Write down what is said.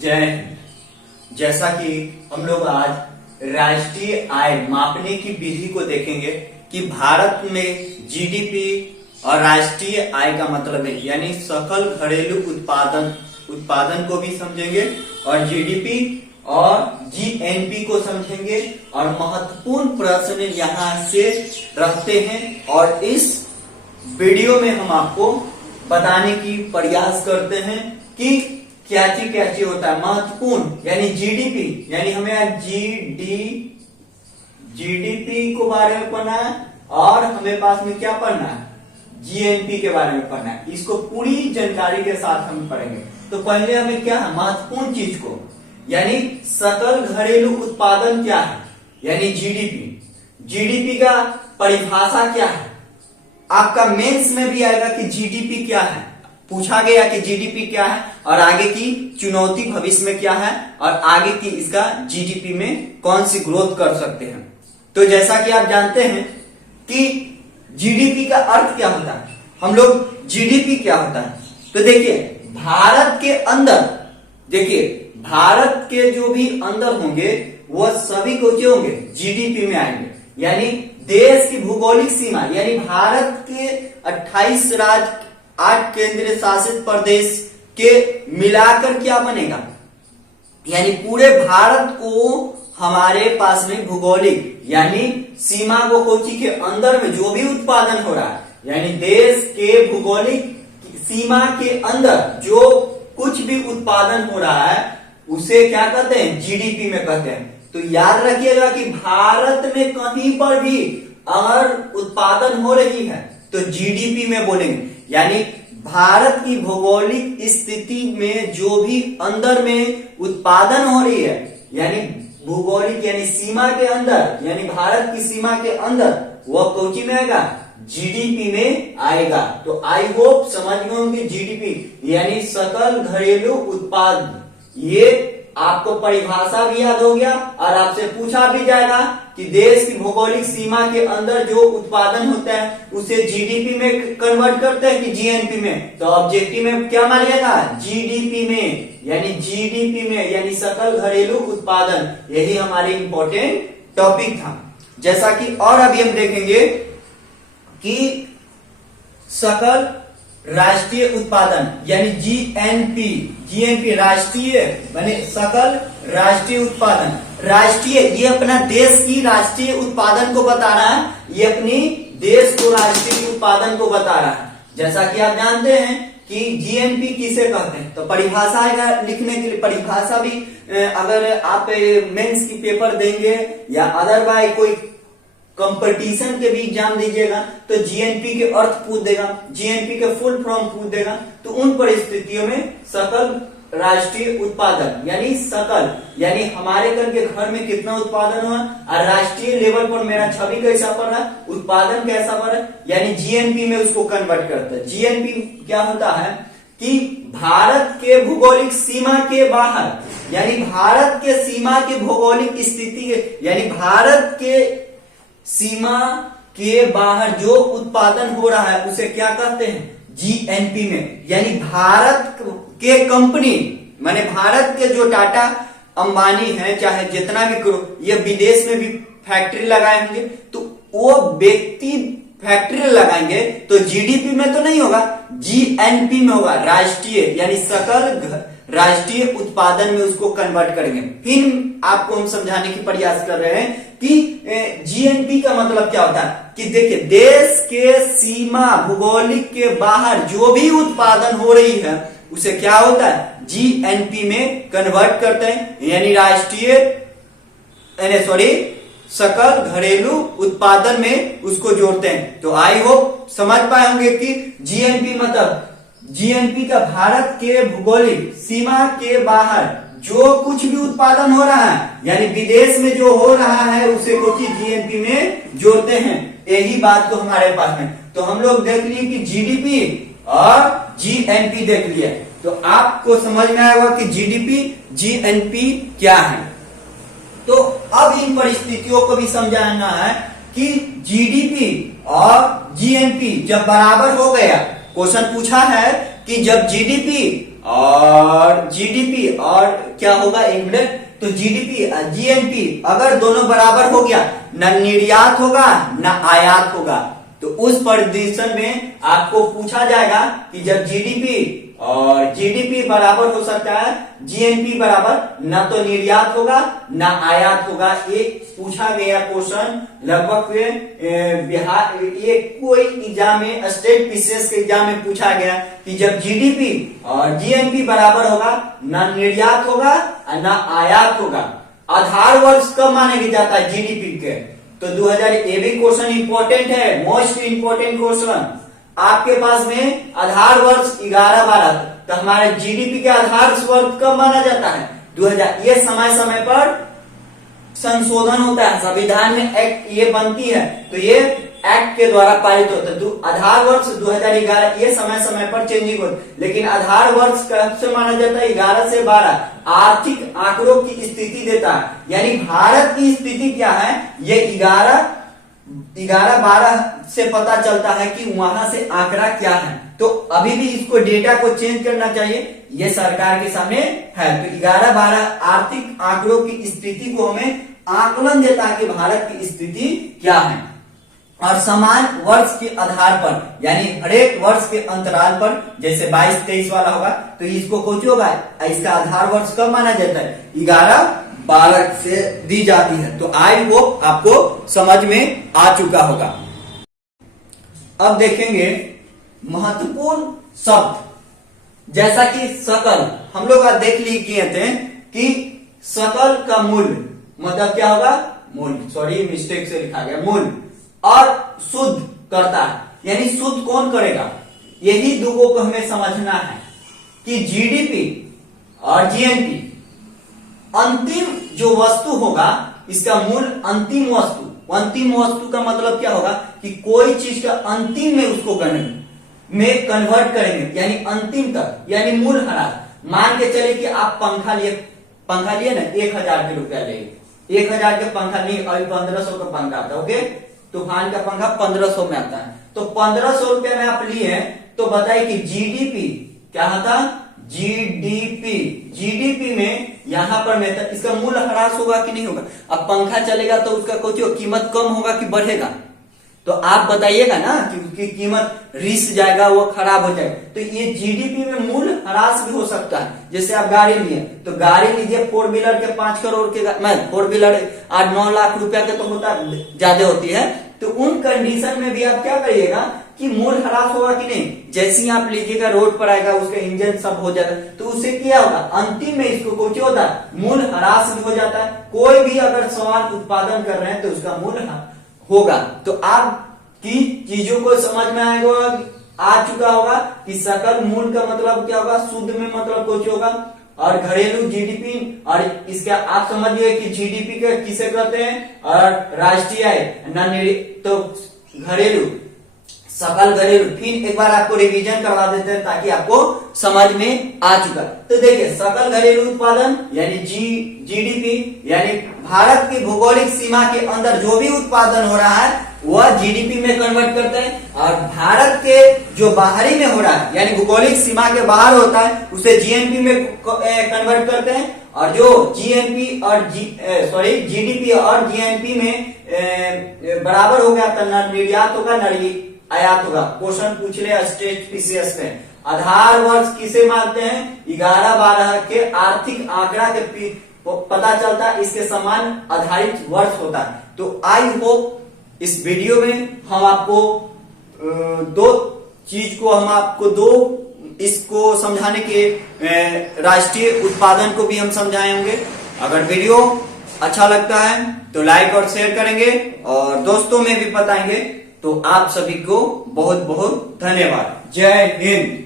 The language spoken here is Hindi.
जय हिंद। जैसा कि हम लोग आज राष्ट्रीय आय मापने की विधि को देखेंगे कि भारत में जीडीपी और राष्ट्रीय आय का मतलब है, यानी सकल घरेलू उत्पादन को भी समझेंगे और जीडीपी और जीएनपी को समझेंगे। और महत्वपूर्ण प्रश्न यहाँ से रखते हैं और इस वीडियो में हम आपको बताने की प्रयास करते हैं कि क्या चीज होता है महत्वपूर्ण, यानी जीडीपी, यानी हमें आज जीडीपी को बारे में पढ़ना है और हमें पास में क्या पढ़ना है, जीएनपी के बारे में पढ़ना है। इसको पूरी जानकारी के साथ हम पढ़ेंगे। तो पहले हमें क्या है, महत्वपूर्ण चीज को, यानी सकल घरेलू उत्पादन क्या है, यानी जीडीपी। जीडीपी का परिभाषा क्या है, आपका मेंस में भी आएगा कि जीडीपी क्या है, पूछा गया कि जीडीपी क्या है और आगे की चुनौती भविष्य में क्या है और आगे की इसका जीडीपी में कौन सी ग्रोथ कर सकते हैं। तो जैसा कि आप जानते हैं कि जीडीपी का अर्थ क्या होता है, हम लोग जीडीपी क्या होता है, तो देखिए भारत के अंदर, देखिए भारत के जो भी अंदर होंगे वो सभी को जो होंगे जीडीपी में आएंगे, यानी देश की भौगोलिक सीमा, यानी भारत के 28 राज्य 8 केंद्रीय शासित प्रदेश के मिलाकर क्या बनेगा, यानी पूरे भारत को हमारे पास में भौगोलिक यानी सीमा को कोची के अंदर में जो भी उत्पादन हो रहा है, यानी देश के भौगोलिक सीमा के अंदर जो कुछ भी उत्पादन हो रहा है उसे क्या कहते हैं, जीडीपी में कहते हैं। तो याद रखिएगा कि भारत में कहीं पर भी अगर उत्पादन हो रही है तो जीडीपी में बोलेंगे, यानी भारत की भौगोलिक स्थिति में जो भी अंदर में उत्पादन हो रही है, यानी भौगोलिक यानी सीमा के अंदर, यानी भारत की सीमा के अंदर, वह कोची में आएगा, जीडीपी में आएगा। तो आई होप समझ गए होंगे जीडीपी यानी सकल घरेलू उत्पादन। ये आपको परिभाषा भी याद हो गया और आपसे पूछा भी जाएगा कि देश की भौगोलिक सीमा के अंदर जो उत्पादन होता है उसे जीडीपी में कन्वर्ट करते हैं कि जीएनपी में, तो ऑब्जेक्टिव में क्या मानिएगा, जीडीपी में, यानी जीडीपी में यानी सकल घरेलू उत्पादन। यही हमारे इंपॉर्टेंट टॉपिक था। जैसा कि और अभी हम देखेंगे कि सकल राष्ट्रीय उत्पादन यानी जीएनपी राष्ट्रीय माने सकल राष्ट्रीय उत्पादन। राष्ट्रीय ये अपना देश की राष्ट्रीय उत्पादन को बता रहा है, ये अपनी देश को राष्ट्रीय उत्पादन को बता रहा है। जैसा कि आप जानते हैं कि जीएनपी किसे कहते हैं, तो परिभाषा आएगा लिखने के लिए। परिभाषा भी अगर आप मेंस की पेपर देंगे या अदरवाइज कोई कंपटीशन के भी एग्जाम दीजिएगा तो जीएनपी के अर्थ पूछ देगा, जीएनपी के फुल फॉर्म पूछ देगा। तो उन परिस्थितियों में सकल राष्ट्रीय उत्पादन यानी सकल, यानी हमारे करके घर में कितना उत्पादन हुआ और राष्ट्रीय लेवल पर मेरा छवि कैसा पड़ रहा है, उत्पादन कैसा पड़ रहा है, यानी जीएनपी में उसको कन्वर्ट करते हैं। जीएनपी क्या होता है कि भारत के भौगोलिक सीमा के बाहर, यानी भारत के सीमा के भौगोलिक स्थिति, यानी भारत के सीमा के बाहर जो उत्पादन हो रहा है उसे क्या कहते हैं, जीएनपी में। यानी भारत के कंपनी माने भारत के जो टाटा अंबानी है, चाहे जितना भी करो, ये विदेश में भी फैक्ट्री लगाए होंगे, तो वो व्यक्ति फैक्ट्री लगाएंगे तो जीडीपी में तो नहीं होगा, जीएनपी में होगा, राष्ट्रीय यानी सकल राष्ट्रीय उत्पादन में उसको कन्वर्ट करेंगे। फिर आपको हम समझाने की प्रयास कर रहे हैं कि जीएनपी का मतलब क्या होता है कि देखिए देश के सीमा भौगोलिक के बाहर जो भी उत्पादन हो रही है उसे क्या होता है, जीएनपी में कन्वर्ट करते हैं, यानी सकल घरेलू उत्पादन में उसको जोड़ते हैं। तो आई होप समझ पाए होंगे कि जीएनपी मतलब जीएनपी का भारत के भौगोलिक सीमा के बाहर जो कुछ भी उत्पादन हो रहा है, यानी विदेश में जो हो रहा है उसे कुछ जीएनपी में जोड़ते हैं। यही बात तो हमारे पास में, तो हम लोग देख लिए कि जीडीपी और जीएनपी देख लिया, तो आपको समझ में आएगा कि जीडीपी जीएनपी क्या है। तो अब इन परिस्थितियों को भी समझाना है कि जीडीपी और जीएनपी जब बराबर हो गया, क्वेश्चन पूछा है कि जब जीडीपी और क्या होगा, एक मिनट, तो जीडीपी जीएनपी अगर दोनों बराबर हो गया, न निर्यात होगा न आयात होगा। तो उस परिदृश्य में आपको पूछा जाएगा कि जब जीडीपी और जीडीपी बराबर हो सकता है, जीएनपी बराबर न तो निर्यात होगा न आयात होगा। ये पूछा गया क्वेश्चन लगभग बिहार, ये कोई एग्जाम में, स्टेट पीसीएस के एग्जाम में पूछा गया कि जब जीडीपी और जीएनपी बराबर होगा, न निर्यात होगा न आयात होगा, आधार वर्ष कब माने जाता है जीडीपी के? तो 2000, ये भी क्वेश्चन इंपॉर्टेंट है, मोस्ट इंपॉर्टेंट क्वेश्चन। आपके पास में आधार वर्ष 11-12, तो हमारे जीडीपी के आधार वर्ष कब माना जाता है? 2000। ये समय समय पर संशोधन होता है, संविधान में एक्ट ये बनती है, तो ये एक्ट के द्वारा पारित होता है। आधार वर्ष 2011 ये समय समय पर चेंजिंग होता है, लेकिन आधार वर्ष कब से माना जाता है? 11 से 12 आर्थिक आंकड़ों की स्थिति देता है, यानी भारत की स्थिति क्या है, ये 11-12 से पता चलता है कि वहां से आंकड़ा क्या है। तो अभी भी इसको डेटा को चेंज करना चाहिए, ये सरकार के सामने है। तो 11-12 आर्थिक आंकड़ों की स्थिति को हमें आकलन देता है कि भारत की स्थिति क्या है। और समान वर्ष के आधार पर, यानी हरेक वर्ष के अंतराल पर, जैसे 22-23 वाला होगा, तो इसको कुछ होगा, इसका आधार वर्ष कब माना जाता है? 11-12 से दी जाती है। तो आई होप आपको समझ में आ चुका होगा। अब देखेंगे महत्वपूर्ण शब्द, जैसा कि सकल, हम लोग आज देख किए थे कि सकल का मूल्य मतलब क्या होगा? मूल्य, सॉरी मिस्टेक से लिखा गया, मूल्य। और शुद्ध करता है, यानी शुद्ध कौन करेगा? यही दो को हमें समझना है कि जीडीपी और जीएनपी अंतिम जो वस्तु होगा, इसका मूल्य अंतिम वस्तु। अंतिम वस्तु का मतलब क्या होगा कि कोई चीज का अंतिम में उसको में कन्वर्ट करेंगे, यानी अंतिम तक, यानी मूल्य ह्रास। मान के चले कि आप पंखा लिए ना, 1000 के रुपया ले, 1000 के पंखा नहीं, अभी 1500 का पंखा आता है, ओके, तूफान का पंखा 1500 में आता है। तो 1500 रुपया में आप लिए हैं, तो बताइए कि जीडीपी क्या था? जीडीपी में यहां पर में इसका मूल्य ह्रास होगा कि नहीं होगा? अब पंखा चलेगा तो उसका कुछ कीमत कम होगा कि बढ़ेगा? तो आप बताइएगा ना कि उसकी कीमत रिस जाएगा, वो खराब हो जाएगा। तो ये जीडीपी में मूल्य ह्रास भी हो सकता है। जैसे आप गाड़ी लिए, तो गाड़ी लीजिए 4 व्हीलर के 5 करोड़ के, 4 व्हीलर 8-9 लाख रुपया के तो होता ज्यादा होती है। तो उन कंडीशन में भी आप क्या करिएगा कि मूल्य ह्रास होगा कि नहीं? जैसे ही आप लीजिएगा, रोड पर आएगा, उसका इंजन सब हो जाता है, तो उससे क्या होगा? अंतिम में इसको कुछ होता है, मूल्य ह्रास भी हो जाता है। कोई भी अगर सामान उत्पादन कर रहे हैं तो उसका मूल्य होगा। तो आप की चीजों को समझ में आ चुका होगा कि सकल मूल्य का मतलब क्या होगा, शुद्ध में मतलब कुछ होगा, और घरेलू जीडीपी, और इसका आप समझिए कि जीडीपी के किसे कहते हैं, और राष्ट्रीय आय, तो घरेलू, सकल घरेलू। फिर एक बार आपको रिवीजन करवा देते हैं ताकि आपको समझ में आ चुका। तो देखिए, सकल घरेलू उत्पादन यानी जीडीपी, यानी भारत की भौगोलिक सीमा के अंदर जो भी उत्पादन हो रहा है वह जीडीपी में कन्वर्ट करते हैं, और भारत के जो बाहरी में हो रहा है, यानी भौगोलिक सीमा के बाहर होता है, उसे जीएनपी में कन्वर्ट करते हैं। और जो जीएनपी और जीडीपी और जीएनपी में बराबर हो गया तो न निर्यात होगा न आयात होगा। क्वेश्चन पूछ ले स्टेट पीसीएस में। आधार वर्ष किसे मानते हैं? 11-12 के आर्थिक आंकड़ा के पता चलता है, इसके समान आधारित वर्ष होता है। तो आई होप इस वीडियो में हम आपको इसको समझाने के राष्ट्रीय उत्पादन को भी हम समझाए होंगे। अगर वीडियो अच्छा लगता है तो लाइक और शेयर करेंगे और दोस्तों में भी बताएंगे। तो आप सभी को बहुत बहुत धन्यवाद। जय हिंद।